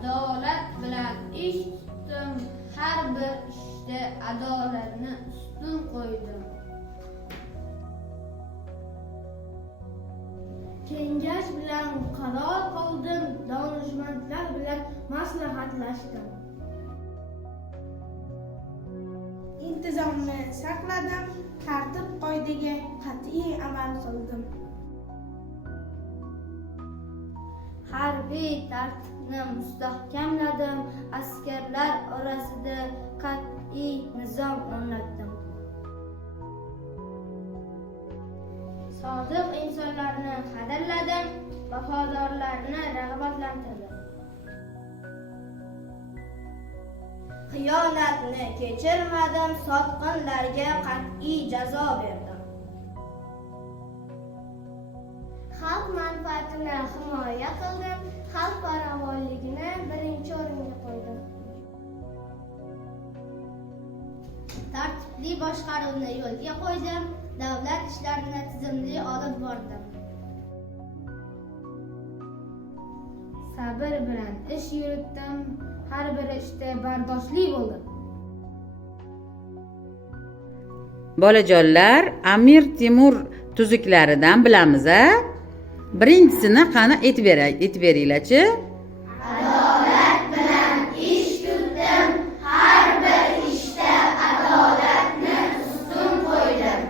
adolat bilan ish tutdim, har bir ishda adolatni ustun qo'ydim. Kengash bilan qaror qildim, donishmandlar bilan maslahatlashdim. Intizomni saqladim, tartib-qoidaga qat'iy amal qildim. Harbiy tartibni mustahkamladim, askarlar orasida qat'iy nizom o'rnatdim. Sodiq insonlarni qadrladim, vafodorlarni rag'batlantirdim. Xiyonatni kechirmadim, sotqinlarga qat'iy jazo berdim. Xalq manfaatini himoya qildim, xalq farovonligini birinchi o'ringa qo'ydim. Tartibli boshqaruvni yo'lga qo'ydim, davlat ishlarini tizimli olib bordim. Sabr bilan ish yuritdim, har bir ishda bardoshli bo'ldim. Bolajonlar, Amir Temur tuzuklaridan bilamiz-a? Birinchisini qani aytib beringlar-chi? Adolat bilan ish tutdim, har bir ishda adolatni ustun qo'ydim.